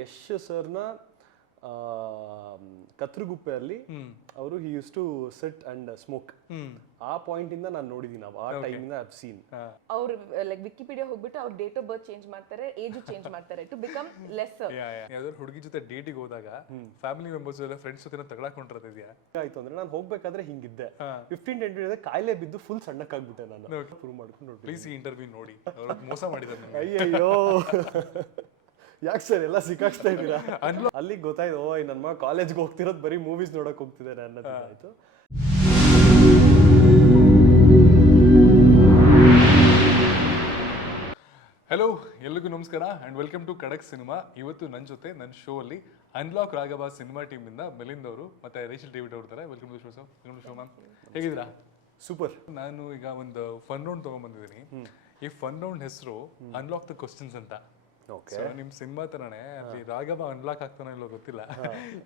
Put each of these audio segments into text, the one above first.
ಯಶ್ ಸರ್ನ ಕತ್ರಗುಪ್ಪೆಯಲ್ಲಿ ಅವರು he used to sit and smoke. ಆ ಪಾಯಿಂಟ್ ಇಂದ ನಾನು ನೋಡಿದೀನಿ, ಆ ಟೈಮ್ ಇಂದ ಐ ಸೀನ್. ಅವ್ರು ಲೈಕ್ ವಿಕಿಪೀಡಿಯಾ ಹೋಗ್ಬಿಟ್ಟು ಅವ್ರ ಡೇಟ್ ಆಫ್ ಬರ್ತ್ ಚೇಂಜ್ ಮಾಡ್ತಾರೆ, ಏಜ್ ಚೇಂಜ್ ಮಾಡ್ತಾರೆ ಟು ಬಿಕಮ್ ಲೆಸ್ಸರ್. ಯಾವ್ದಾದ್ರು ಹುಡುಗಿ ಜೊತೆ ಡೇಟಿಗೆ ಹೋದಾಗ ಫ್ಯಾಮಿಲಿ ಮೆಂಬರ್ಸ್ ಎಲ್ಲ ಫ್ರೆಂಡ್ಸ್ ಜೊತೆ ತಗೊಳಕೊಂಡಿರ್ತಿದ್ಯಾ? ಆಯ್ತು ಅಂದ್ರೆ ನಾನು ಹೋಗ್ಬೇಕಾದ್ರೆ ಹಿಂಗಿದ್ದೆ, 15-20 ಕಾಯಿಲೆ ಬಿದ್ದು ಫುಲ್ ಸಣ್ಣಕ್ಕಾಗ್ಬಿಟ್ಟೆ ನಾನು. ಪ್ರೂವ್ ಮಾಡ್ಕೊಂಡು ನೋಡಿ, ಪ್ಲೀಸ್ ಈ ಇಂಟರ್ವ್ಯೂ ನೋಡಿ, ಅವ್ರು ಮೋಸ ಮಾಡಿದ್ದಾರೆ. ಅಯ್ಯಯ್ಯೋ ಯಾಕೆ ಸರ್ ಎಲ್ಲ ಸಿಕ್ಕಾಕ್ಸ್ತಾ ಇದ್ದೀರಾ? ಅಲ್ಲಿಗೆ ಗೊತ್ತಾಯ್ತು, ಓ ನನ್ನ ಮಗ ಕಾಲೇಜ್ಗೆ ಹೋಗ್ತಿರೋದು ಬರೀ ಮೂವೀಸ್ ನೋಡಕ್ ಹೋಗ್ತಿದ್ದಾರೆ ಅನ್ನೋದಾಯ್ತು. ಹಲೋ, ಎಲ್ಲಿಗೂ ನಮಸ್ಕಾರ ಅಂಡ್ ವೆಲ್ಕಮ್ ಟು ಖಡಕ್ ಸಿನಿಮಾ. ಇವತ್ತು ನನ್ನ ಜೊತೆ ನನ್ನ ಶೋ ಅಲ್ಲಿ ಅನ್ಲಾಕ್ ರಾಘವ ಸಿನಿಮಾ ಟೀಮ್ ಇಂದ ಮಿಲಿಂದ್ ಅವರು ಮತ್ತೆ ರೇಚಲ್ ಡೇವಿಡ್ ಅವರು ಇದ್ದಾರೆ. Welcome to show sir. Welcome to show ma'am. ಹೇಗಿದ್ದೀರಾ? ಸೂಪರ್. ನಾನು ಈಗ ಒಂದು ಫನ್ ರೌಂಡ್ ತಗೊಂಡ್ಬಂದಿದ್ದೀನಿ. ಈ ಫನ್ ರೌಂಡ್ ಹೆಸರು ಅನ್ಲಾಕ್ ದ ಕ್ವಶನ್ಸ್ ಅಂತ. ನಿಮ್ ಸಿನಿಮಾ ತರನೇ ಅಲ್ಲಿ ರಾಘವ ಅನ್ಲಾಕ್ ಆಗ್ತಾನೆ ಇಲ್ಲೋ ಗೊತ್ತಿಲ್ಲ,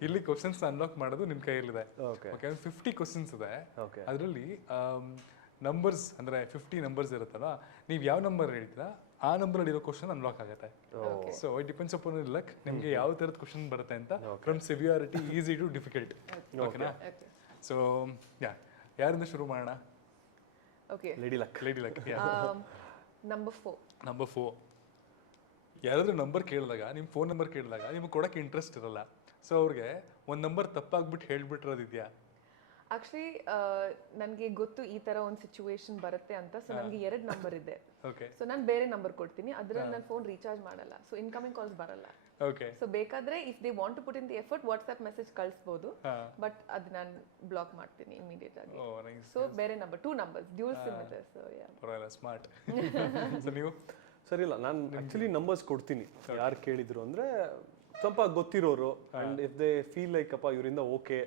ಇಲ್ಲಿ ಕ್ವಶನ್ಸ್ ಅನ್ಲಾಕ್ ಮಾಡೋದು ನಿಮ್ ಕೈಯಲ್ಲಿದೆ. 50 ಕ್ವಶನ್ಸ್ ಇದೆ. ಅದರಲ್ಲಿ ನಂಬರ್ಸ್ ಅಂದ್ರೆ 50 ನಂಬರ್ಸ್ ಇರುತ್ತಲ್ಲ, ನೀವು ಯಾವ ನಂಬರ್ ಹೇಳ್ತೀರಾ ಆ ನಂಬರ್ ಅಲ್ಲಿರೋ ಕ್ವಶನ್ ಅನ್ಲಾಕ್ ಆಗುತ್ತೆ. So it depends upon luck, ನಿಮ್ಗೆ ಯಾವ ತರದ ಕ್ವಶನ್ ಬರುತ್ತೆ ಅಂತ, from severity easy to difficult. ಓಕೆನಾ? ಸೊ ಯಾರಿಂದ ಶುರು ಮಾಡೋಣ? Okay, lady luck. ನಂಬರ್ 4. ಯಾರಾದ್ರೂ ನಂಬರ್ ಕೇಳಿದಾಗ, ನಿಮ್ಮ ಫೋನ್ ನಂಬರ್ ಕೇಳಿದಾಗ ನಿಮ್ಗೆ ಕೊಡಕ್ಕೆ ಇಂಟ್ರೆಸ್ಟ್ ಇರಲ್ಲ. ಸೊ ಅವ್ರಿಗೆ ಒಂದು ನಂಬರ್ ತಪ್ಪಾಗ್ಬಿಟ್ಟು ಹೇಳ್ಬಿಟ್ಟಿರೋದಿದ್ಯಾ? ಆಕ್ಚುಲಿ ನನಗೆ ಗೊತ್ತು ಈ ತರ ಒಂದು ಸಿಚುವೇಶನ್ ಬರುತ್ತೆ ಅಂತ. ಸೊ ನನಗೆ 2 ನಂಬರ್ ಇದೆ. ಸೊ ನಾನು ಬೇರೆ ನಂಬರ್ ಕೊಡ್ತೀನಿ, ಅದ್ರಲ್ಲಿ ನನ್ನ ಫೋನ್ ರೀಚಾರ್ಜ್ ಮಾಡಲ್ಲ, ಸೊ ಇನ್ಕಮಿಂಗ್ ಕಾಲ್ಸ್ ಬರಲ್ಲ. ಸೊ ಬೇಕಾದ್ರೆ if they want to put in the effort WhatsApp message ಕಳಿಸಬಹುದು, ಬಟ್ ಅದು ನಾನು ಬ್ಲಾಕ್ ಮಾಡ್ತೀನಿ ಇಮಿಡಿಯೇಟ್ ಆಗಿ. ಸೊ ಬೇರೆ ನಂಬರ್, 2 ನಂಬರ್ಸ್, ಡ್ಯೂಲ್ ಸಿಮ್ ಇದೆ. ಸೊ ಪರವಾಗಿಲ್ಲ, ಸ್ಮಾರ್ಟ್. ಸೊ ನೀವು? ಸರಿ ಇಲ್ಲ, ನಾನು ಆಕ್ಚುಲಿ ನಂಬರ್ಸ್ ಕೊಡ್ತೀನಿ. ಯಾರು ಕೇಳಿದ್ರು ಅಂದ್ರೆ ಸ್ವಲ್ಪ ಗೊತ್ತಿರೋರು, and if they feel like ಅಪ್ಪ ಇವರಿಂದ ಓಕೆ,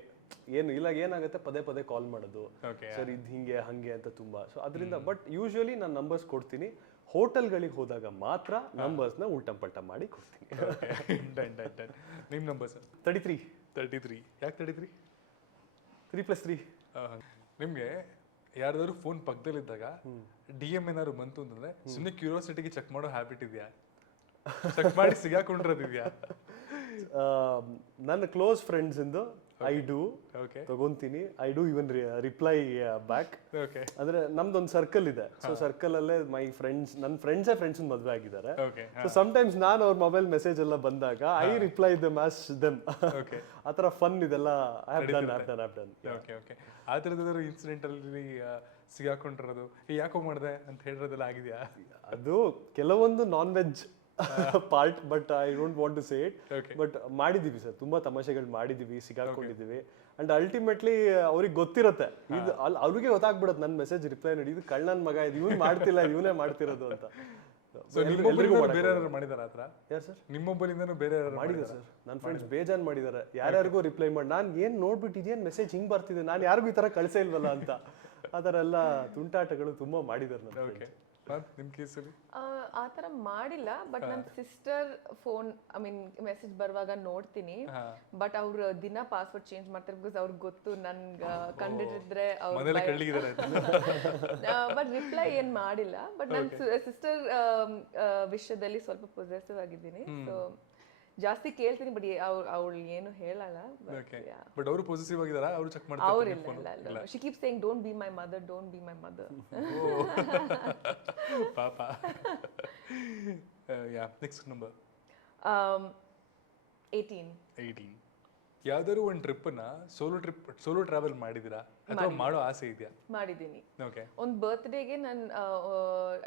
ಏನು ಇಲ್ಲ ಏನಾಗುತ್ತೆ ಪದೇ ಪದೇ ಕಾಲ್ ಮಾಡೋದು, ಸರ್ ಇದು ಹಿಂಗೆ ಹಂಗೆ ಅಂತ ತುಂಬಾ. ಸೊ ಅದರಿಂದ ಬಟ್ ಯೂಶುವಲಿ ನಾನು ನಂಬರ್ಸ್ ಕೊಡ್ತೀನಿ. ಹೋಟೆಲ್ಗಳಿಗೆ ಹೋದಾಗ ಮಾತ್ರ ನಂಬರ್ಸ್ನ ಉಲ್ಟಂ ಪಲ್ಟಂ ಮಾಡಿ ಕೊಡ್ತೀನಿ. ನಿಮ್ಮ ನಂಬರ್? 33. ಯಾಕೆ 33? 3+3. ನಿಮ್ಗೆ ಯಾರ್ದಾದ್ರು ಫೋನ್ ಪಕ್ಕದಲ್ಲಿದ್ದಾಗ DM ಏನಾದ್ರು ಬಂತು ಅಂತಂದ್ರೆ ಸುಮ್ಮನೆ ಕ್ಯೂರಿಯಾಸಿಟಿಗೆ ಚೆಕ್ ಮಾಡೋ ಹ್ಯಾಬಿಟ್ ಇದೆಯಾ? ಚೆಕ್ ಮಾಡಿ ಸಿಗಾಕೊಂಡಿರೋದಿದ್ಯಾ? ನನ್ನ ಕ್ಲೋಸ್ ಫ್ರೆಂಡ್ಸ್ ಇಂದು ಐ ಡೂ ತಗೊಂತೀನಿ. I do even reply back. ಅಂದ್ರೆ ನಮ್ದೊಂದು ಸರ್ಕಲ್ ಇದೆ. ಸೊ ಸರ್ಕಲ್ ಅಲ್ಲೇ ಮೈ ಫ್ರೆಂಡ್ಸ್, ನನ್ನ ಫ್ರೆಂಡ್ಸ್ ಮದುವೆ ಆಗಿದ್ದಾರೆ. ಸೊ ಸಮ್ಟೈಮ್ಸ್ ನಾನು ಅವ್ರ ಮೊಬೈಲ್ ಮೆಸೇಜ್ ಎಲ್ಲ ಬಂದಾಗ I reply them as them. ಆತರ ಫನ್ ಇದೆಲ್ಲ ಐ ಹ್ಯಾವ್ ಡನ್. ಆ ಥರದ್ದು ಇನ್ಸಿಡೆಂಟ್ ಅಲ್ಲಿ ಸಿಗಾಕೊಂಡಿರೋದು, ಯಾಕೋ ಮಾಡಿದೆ ಅಂತ ಹೇಳಿರೋದೆಲ್ಲ ಆಗಿದೆಯಾ? ಅದು ಕೆಲವೊಂದು non veg part, but I don't want to say it. But ಮಾಡಿದೀವಿ ಸರ್, ತುಂಬಾ ತಮಾಷೆಗಳು ಮಾಡಿದೀವಿ, ಸಿಗಾಕೊಂಡಿದೀವಿ. ಅಂಡ್ ಅಲ್ಟಿಮೇಟ್ಲಿ ಅವ್ರಿಗೆ ಗೊತ್ತಿರತ್ತೆ, ಇದು ಅವ್ರಿಗೆ ಗೊತ್ತಾಗ್ಬಿಡತ್ತೆ ನನ್ನ ಮೆಸೇಜ್ ರಿಪ್ಲೈ ನೋಡಿ, ಇದು ಕಳ್ಳನ್ ಮಗ, ಇದು ಇವನ್ ಮಾಡ್ತಿಲ್ಲ, ಇವನೇ ಮಾಡ್ತಿರೋದು ಅಂತ. ನಿಮ್ಮೊಬ್ಬರಿಂದನೂ ಬೇರೆ ಮಾಡಿದ್ದಾರೆ ಸರ್. ನನ್ನ ಫ್ರೆಂಡ್ಸ್ ಬೇಜಾನ್ ಮಾಡಿದ್ದಾರೆ, ಯಾರ್ಯಾರಿಗೂ ರಿಪ್ಲೈ ಮಾಡಿ ನಾನು ಏನ್ ನೋಡ್ಬಿಟ್ಟಿದ್ಯೇನ್ ಮೆಸೇಜ್ ಹಿಂಗ್ ಬರ್ತಿದೆ, ನಾನು ಯಾರಿಗೂ ಈ ತರ ಕಳ್ಸೇ ಇಲ್ವಲ್ಲ ಅಂತ. ಆ ಥರ ಎಲ್ಲ ತುಂಟಾಟಗಳು ತುಂಬಾ ಮಾಡಿದ್ದಾರೆ ನನ್ನ. ನಿಮ್ ಕೇಸಲ್ಲಿ ಆ ಥರ ಮಾಡಿಲ್ಲ, ಬಟ್ ನನ್ನ sister phone I mean message ಬರುವಾಗ ನೋಡ್ತೀನಿ, ಬಟ್ ಅವ್ರು ದಿನ ಪಾಸ್ವರ್ಡ್ ಚೇಂಜ್ ಮಾಡ್ತಾರೆ, ಬಿಕಾಸ್ ಅವ್ರಿಗೆ ಗೊತ್ತು ನನ್ಗೆ ಕಂಡಿಟ್ಟಿದ್ರೆ ಅವ್ರು. ಬಟ್ ರಿಪ್ಲೈ ಏನ್ ಮಾಡಿಲ್ಲ. ಬಟ್ ನನ್ನ ಸಿಸ್ಟರ್ ವಿಷಯದಲ್ಲಿ ಸ್ವಲ್ಪ ಪೊಸೆಸಿವ್ ಆಗಿದ್ದೀನಿ. ಸೊ ಜಾಸ್ತಿ ಕೇಳ್ತೀನಿ, ಬಟ್ ಅವಳು ಏನು ಹೇಳಲ್ಲ. ಬಟ್ ಅವರು ಪಾಸಿಟಿವ್ ಆಗಿದಾರಾ? ಅವರು ಚೆಕ್ ಮಾಡ್ತಾರೆ? ಅವರಿಲ್ಲ, she keep saying don't be my mother, don't be my mother. ಪಾಪ. Next number 18. ಯಾವ್ದಾದ್ರು ಒಂದು ಟ್ರಿಪ್ನ ಸೋಲೋ ಟ್ರಾವೆಲ್ ಮಾಡಿದಿರಾ ಅಥವಾ ಮಾಡೋ ಆಸೆ ಇದೆಯಾ? ಮಾಡಿದ್ದೀನಿ. ಒಂದು ಬರ್ತ್ಡೇಗೆ ನಾನು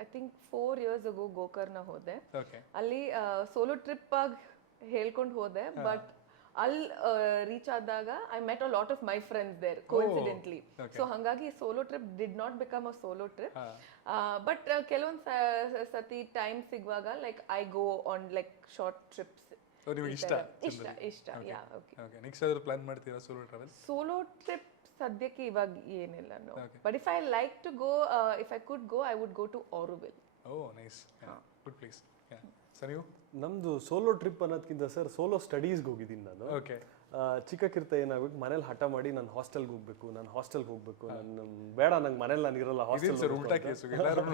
I think 4 years ago Gokarna ಹೋದೆ. ಅಲ್ಲಿ ಸೋಲೋ ಟ್ರಿಪ್ ಆಗಿ ಹೇಳ್ಕೊಂಡು ಹೋದೆ, ಬಟ್ ಅಲ್ಲಿ ರೀಚ್ ಆದಾಗ I met a lot of my friends there coincidentally. So ಹಾಗಾಗಿ solo trip did not become a solo trip. But ಕೆಲವೊಂದು ಸತಿ ಟೈಮ್ ಸಿಗುವಾಗ like I go on like short trips. ಇಷ್ಟ. ನೆಕ್ಸ್ಟ್ ಯಾವ್ದಾದ್ರು ಪ್ಲಾನ್ ಮಾಡ್ತೀರಾ solo travel? Solo trip ಸದ್ಯಕ್ಕೆ ಇವಾಗ ಏನಿಲ್ಲ. But if I like to go, if I could go, I would go to Auroville. Oh nice, good place. Sir ನೀವು? ನಮ್ದು solo trip ಅನ್ನೋದಕ್ಕಿಂತ sir solo ಸ್ಟಡೀಸ್ಗೆ ಹೋಗಿದ್ದೀನಿ ನಾನು. ಓಕೆ. ಚಿಕ್ಕಕ್ಕಿರ್ತ ಏನಾಗ್ಬೇಕು, ಮನೇಲಿ ಹಠ ಮಾಡಿ ನಾನು ಹಾಸ್ಟೆಲ್ಗೆ ಹೋಗ್ಬೇಕು, ನಾನು ಬೇಡ, ನಂಗೆ ಮನೇಲಿ ನಾನು ಇರಲ್ಲ, ಹಾಸ್ಟೆಲ್. ಸರ್ ಉಲ್ಟಾ ಕೇಸು, ಎಲ್ಲರೂ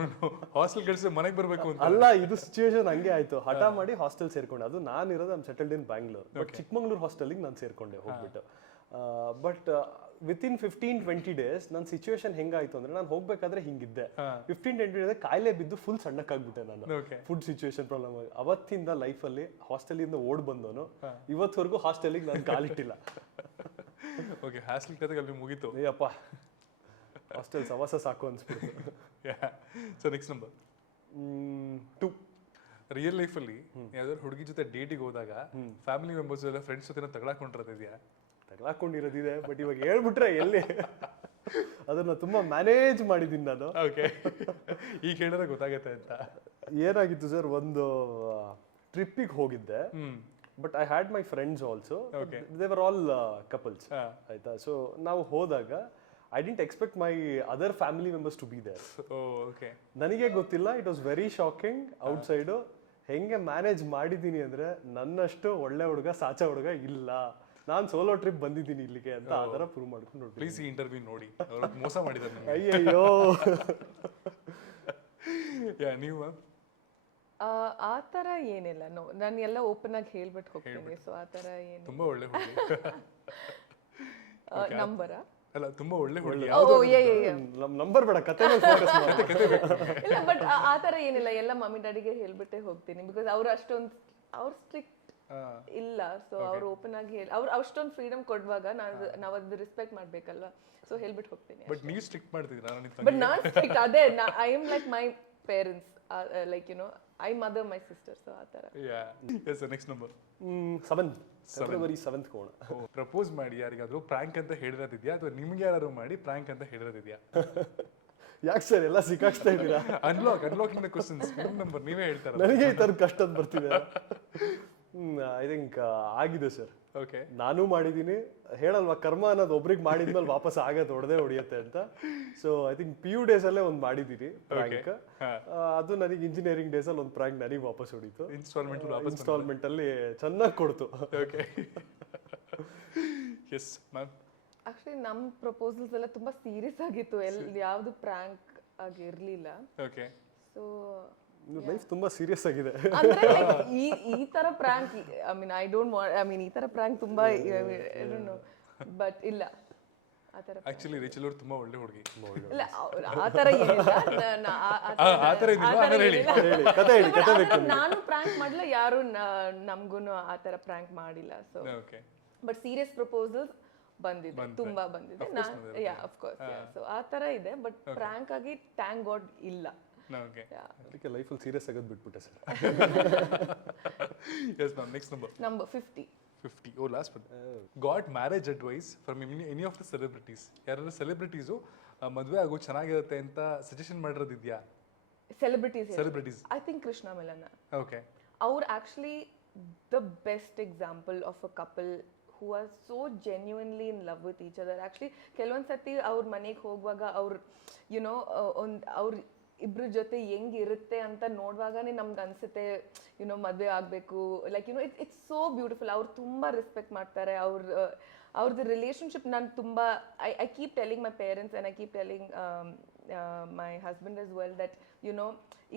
ಹಾಸ್ಟೆಲ್ ಕಳಿಸಿ ಮನೆಗೆ ಬರಬೇಕು ಅಂತ. ಅಲ್ಲ, ಇದು ಸಿಚುವೇಶನ್ ಹಂಗೆ ಆಯ್ತು. ಹಠ ಮಾಡಿ ಹಾಸ್ಟೆಲ್ ಸೇರ್ಕೊಂಡೆ. ಅದು ನಾನು ಇರೋದು settled in Bangalore, but Chikmagalur ಹಾಸ್ಟೆಲ್ಗೆ ನಾನು ಸೇರ್ಕೊಂಡೆ ಹೋಗ್ಬಿಟ್ಟು. ಬಟ್ ವಿತಿನ್ 15-20 ಡೇಸ್ ನನ್ನ ಸಿಚುವೇಶನ್ ಹೆಂಗಾಯ್ತು ಅಂದ್ರೆ, ನಾನು ಹೋಗ್ಬೇಕಾದ್ರೆ ಹಿಂಗಿದ್ದೆ. 15-20 ಡೇಸ್ ಕಾಯಿಲೆ ಬಿದ್ದು ಫುಲ್ ಸಣ್ಣಕ್ಕಾಗ್ಬಿಟ್ಟೆ ನಾನು. ಫುಡ್ ಸಿಚುವೇಶನ್ ಪ್ರಾಬ್ಲಮ್ ಆಗಿ ಅವತ್ತಿಂದ ಲೈಫಲ್ಲಿ ಹಾಸ್ಟೆಲಿಂದ ಓಡ್ ಬಂದವನು ಇವತ್ತವರೆಗೂ ಹಾಸ್ಟೆಲಿಗೆ ನಾನು ಕಾಲಿಟ್ಟಿಲ್ಲ. ಓಕೆ, ಹಾಸ್ಟೆಲ್ ಕತೆಗೆ ಅಲ್ಲಿ ಮುಗೀತು. ಅಯ್ಯಪ್ಪ, ಹಾಸ್ಟೆಲ್ ಸವಾಸ ಸಾಕು ಅನ್ಸ್ಬಿಡ್ತು. So next number 2. ರಿಯಲ್ ಲೈಫಲ್ಲಿ ಯಾವ್ದಾದ್ರು ಹುಡುಗಿ ಜೊತೆ ಡೇಟಿಗೆ ಹೋದಾಗ ಫ್ಯಾಮಿಲಿ ಮೆಂಬರ್ಸ್ ಎಲ್ಲ ಫ್ರೆಂಡ್ಸ್ ಜೊತೆ ತಗೊಳಕೊಂಡಿರೋದಿದೆಯಾ? ತಗೊಳಕೊಂಡಿರೋದಿದೆ, ಬಟ್ ಇವಾಗ ಹೇಳ್ಬಿಟ್ರೆ ಎಲ್ಲಿ ಅದನ್ನ ತುಂಬಾ ಮ್ಯಾನೇಜ್ ಮಾಡಿದ್ದೀನಿ ನಾನು. ಓಕೆ, ಈಗ ಹೇಳಿದ್ರೆ ಗೊತ್ತಾಗತ್ತೆ ಅಂತ. ಏನಾಗಿತ್ತು ಸರ್, ಒಂದು ಟ್ರಿಪ್ಪಿಗೆ ಹೋಗಿದ್ದೆ, but I had my friends also. They were all couples, ಆಯ್ತಾ. ಸೊ ನಾವು ಹೋದಾಗ I didn't expect my other family members to be there. ನನಗೆ ಗೊತ್ತಿಲ್ಲ, it was very shocking. Outside ಹೆಂಗೆ ಮ್ಯಾನೇಜ್ ಮಾಡಿದ್ದೀನಿ ಅಂದ್ರೆ, ನನ್ನಷ್ಟು ಒಳ್ಳೆ ಹುಡುಗ, ಸಾಚ ಹುಡುಗ ಇಲ್ಲ. ನಾನು ಸೋಲೋ ಟ್ರಿಪ್ ಬಂದಿದ್ದೀನಿ ಇಲ್ಲಿಗೆ ಅಂತ ಆ ಥರ ಪ್ರೂವ್ ಮಾಡ್ಕೊಂಡು ಪ್ಲೀಸ್ ಈ ಇಂಟರ್ವ್ಯೂ ನೋಡಿ, ಮೋಸ ಮಾಡಿದ್ದಾರೆ. ಅಯ್ಯಯ್ಯೋ. ನೀವು? ಆ ಥರ ಏನಿಲ್ಲ. ನಾನು ಎಲ್ಲ ಓಪನ್ ಆಗಿ ಹೇಳ್ಬಿಟ್ಟು ಹೋಗ್ತೀನಿ. ಸೊ ಆ ಥರ ಏನು. ತುಂಬಾ ಒಳ್ಳೆ ಹುಡುಗಿ. ನಂಬರಾ? ಅಲ್ಲ, ತುಂಬಾ ಒಳ್ಳೆ ಹುಡುಗಿ. ನಂಬರ್ ಬೇಡ, ಕತೆ ಫೋಕಸ್ ಮಾಡಿ. ಇಲ್ಲ, ಬಟ್ ಆ ಥರ ಏನಿಲ್ಲ. ಎಲ್ಲ ಮಮ್ಮಿ ಡ್ಯಾಡಿಗೆ ಹೇಳ್ಬಿಟ್ಟೆ ಹೋಗ್ತೀನಿ. ಬಿಕಾಸ್ ಅವ್ರು ಅವ್ರು ಸ್ಟ್ರಿಕ್ಟ್ ಇಲ್ಲ. ಸೊ ಅವ್ರು ಓಪನ್ ಆಗಿ ಅವ್ರು ಅಷ್ಟೊಂದು ಫ್ರೀಡಮ್ ಕೊಡುವಾಗ ನಾವು ಅದು ರೆಸ್ಪೆಕ್ಟ್ ಮಾಡ್ಬೇಕಲ್ವಾ. ಸೊ ಹೇಳ್ಬಿಟ್ಟು ಹೋಗ್ತೀನಿ. ಬಟ್ ನೀವು ಸ್ಟ್ರಿಕ್ಟ್ ಮಾಡ್ತಿದ್ದೀರಾ? ಬಟ್ ನಾನ್ ಸ್ಟ್ರಿಕ್ಟ್, ಅದೇ I am like my parents, like you know, I mother my sister. So ಆ ಥರ. Next number 7. ಫೆಬ್ರವರಿ 7th ಕೋಣ. ಪ್ರಪೋಸ್ ಮಾಡಿ ಯಾರಿಗಾದ್ರೂ ಪ್ರಾಂಕ್ ಅಂತ ಹೇಳಿರೋದಿದ್ಯಾ, ಅಥವಾ ನಿಮ್ಗೆ ಯಾರು ಮಾಡಿ ಪ್ರಾಂಕ್ ಅಂತ ಹೇಳಿರೋದಿದ್ಯಾ? ಯಾಕೆ ಸರ್ ಎಲ್ಲ ಸಿಕ್ಕಾಕ್ಸ್ತಾ ಇದ್ದೀರಾ? Unlocking the questions. ನಿಮ್ಮ ನಂಬರ್ ನೀವೇ ಹೇಳ್ತಾರೆ. ನನಗೆ ಈ ಥರ ಕಷ್ಟದ ಬರ್ತಿದೆ. ಐ ಥಿಂಕ್ ಆಗಿದೆ ಸರ್. ಓಕೆ, ನಾನು ಮಾಡಿದ್ದೀನಿ. ಹೇಳಲ್ವಾ, ಕರ್ಮ ಅನ್ನೋದು ಒಬ್ರಿಗೆ ಮಾಡಿದ್ಮೇಲೆ ವಾಪಸ್ ಆಗತ್ತೆ, ಹೊಡೆಯುತ್ತೆ ಅಂತ. ಸೊ ಐ ಥಿಂಕ್ PU ಡೇಸಲ್ಲೇ ಒಂದು ಮಾಡಿದ್ದೀನಿ ಪ್ರಾಂಕ್. ಅದು ನನಗೆ ಇಂಜಿನಿಯರಿಂಗ್ ಡೇಸಲ್ಲಿ ಒಂದು ಪ್ರಾಂಕ್ ನನಗೆ ವಾಪಸ್ ಹೊಡೀತು. ಇನ್ಸ್ಟಾಲ್ಮೆಂಟ್ ಅಲ್ಲಿ ಚೆನ್ನಾಗಿ ಕೊಡ್ತು. Okay, yes ma'am. ಆಕ್ಚುಲಿ ನಮ್ಮ ಪ್ರಪೋಸಲ್ಸ್ ಎಲ್ಲ ತುಂಬಾ ಸೀರಿಯಸ್ ಆಗಿತ್ತು. ಯಾವುದು ಪ್ರಾಂಕ್ ಆಗಿರ್ಲಿಲ್ಲ. ಓಕೆ, ಸೊ ಲೈಫ್ ತುಂಬಾ ಸೀರಿಯಸ್ ಆಗಿದೆ. ಅಂದ್ರೆ ಈ ತರ ಪ್ರಾಂಕ್, ಐ ಮೀನ್ ಈ ತರ ಪ್ರಾಂಕ್ ತುಂಬಾ ಬಟ್ ಇಲ್ಲ ಆ ತರ. ಆಕ್ಚುಲಿ ರಿಚಲ್ ಅವರು ತುಂಬಾ ಒಳ್ಳೆ ಹುಡುಗಿ. ಇಲ್ಲ, ಆ ತರ ಏನಿಲ್ಲ. ನಾನು ಪ್ರಾಂಕ್ ಮಾಡಲ್ಲ, ಯಾರು ನಮ್ಗೂನು ಆ ತರ ಪ್ರಾಂಕ್ ಮಾಡಿಲ್ಲ. ಸೊ ಬಟ್ ಸೀರಿಯಸ್ ಪ್ರಪೋಸಲ್ಸ್ ಬಂದಿದೆ, ತುಂಬಾ ಬಂದಿದೆ. Of course. ಸೊ ಆ ತರ ಇದೆ, ಬಟ್ ಪ್ರಾಂಕ್ ಆಗಿ ಥ್ಯಾಂಕ್ ಗಾಡ್ ಇಲ್ಲ. ಅದಕ್ಕೆ ಲೈಫಲ್ಲಿ ಸೀರಿಯಸ್ ಆಗೋದು ಬಿಟ್ಬಿಟ್ಟೆ sir. Yes ma'am, next number 50. Oh, last one. Got marriage advice from any of the celebrities? ಯಾರಾದ್ರೂ ಸೆಲೆಬ್ರಿಟೀಸು ಮದುವೆ ಆಗೋ ಚೆನ್ನಾಗಿರುತ್ತೆ ಅಂತ ಸಜೆಷನ್ ಮಾಡಿರೋದಿದ್ಯಾ? Celebrities I think Krishna Milana. Okay, ಅವ್ರು actually the best example of a couple who are so genuinely in love with each other. Actually ಕೆಲವೊಂದು ಸತಿ ಅವ್ರ ಮನೆಗೆ ಹೋಗುವಾಗ ಅವ್ರು ಅವ್ರ ಇಬ್ರ ಜೊತೆ ಹೆಂಗಿರುತ್ತೆ ಅಂತ ನೋಡುವಾಗನೇ ನಮ್ಗೆ ಅನ್ಸುತ್ತೆ ಮದುವೆ ಆಗಬೇಕು. Like it's so beautiful. ಅವ್ರು ತುಂಬ ರೆಸ್ಪೆಕ್ಟ್ ಮಾಡ್ತಾರೆ. ಅವ್ರದ್ದು ರಿಲೇಶನ್ಶಿಪ್ ನಾನು ತುಂಬ I keep telling my parents and I keep telling my husband as well that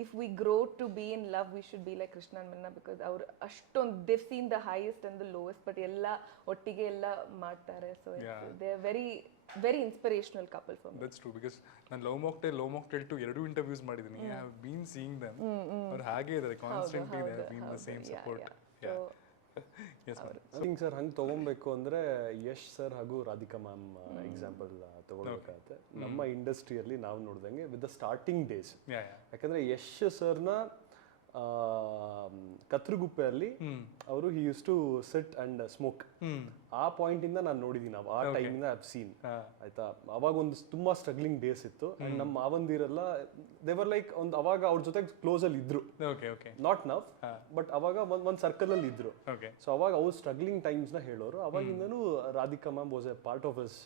if we grow to be in love we should be like Krishna and Meena, because our ashton they've seen the highest and the lowest but ella ottige ella ಮಾಡ್ತಾರೆ. So they are very very inspirational couple for me. That's true, because ನಾನು love mocktail to ಎರಡು interviews ಮಾಡಿದ್ದೀನಿ. I have been seeing them. ಅವರು ಹಾಗೆ ಇದ್ದಾರೆ, constantly they have been the same support. Yes ma'am. I think sir ಹಂಗೆ ತಗೊಬೇಕು ಅಂದರೆ Yash sir ಹಾಗೂ ರಾಧಿಕಾ ಮ್ಯಾಮ್ ಎಕ್ಸಾಂಪಲ್ ತಗೊಳ್ಬೇಕಾಗತ್ತೆ. ನಮ್ಮ ಇಂಡಸ್ಟ್ರಿಯಲ್ಲಿ ನಾವು ನೋಡ್ದಂಗೆ ವಿತ್ ದ ಸ್ಟಾರ್ಟಿಂಗ್ ಡೇಸ್, ಯಾಕಂದರೆ ಯಶ್ ಸರ್ನ ಕತ್ರಗುಪ್ಪೆಯಲ್ಲಿ ಅವರು he used to sit and smoke. ಆ ಪಾಯಿಂಟ್ ಇಂದ ನಾನು ನೋಡಿದ್ದೀನಿ, ಆ ಟೈಮ್ ಇಂದ ಐ ಸೀನ್. ಆಯ್ತಾ, ಅವಾಗ ಒಂದು ತುಂಬಾ ಸ್ಟ್ರಗ್ಲಿಂಗ್ ಡೇಸ್ ಇತ್ತು. ಅಂಡ್ ನಮ್ಮ ಮಾವಂದಿರೆಲ್ಲ ದೇವರ್ ಲೈಕ್ ಒಂದು ಅವಾಗ ಅವ್ರ ಜೊತೆ ಕ್ಲೋಸ್ ಅಲ್ಲಿ ಇದ್ರು, ನಾಟ್ ನವ್ ಬಟ್ ಅವಾಗ ಒಂದ್ ಸರ್ಕಲ್ ಅಲ್ಲಿ ಇದ್ರು. ಸೊ ಅವಾಗ ಅವ್ರು ಸ್ಟ್ರಗ್ಲಿಂಗ್ ಟೈಮ್ಸ್ ನ ಹೇಳೋರು. ಅವಾಗಿಂದನೂ Radhika ma'am was a part of his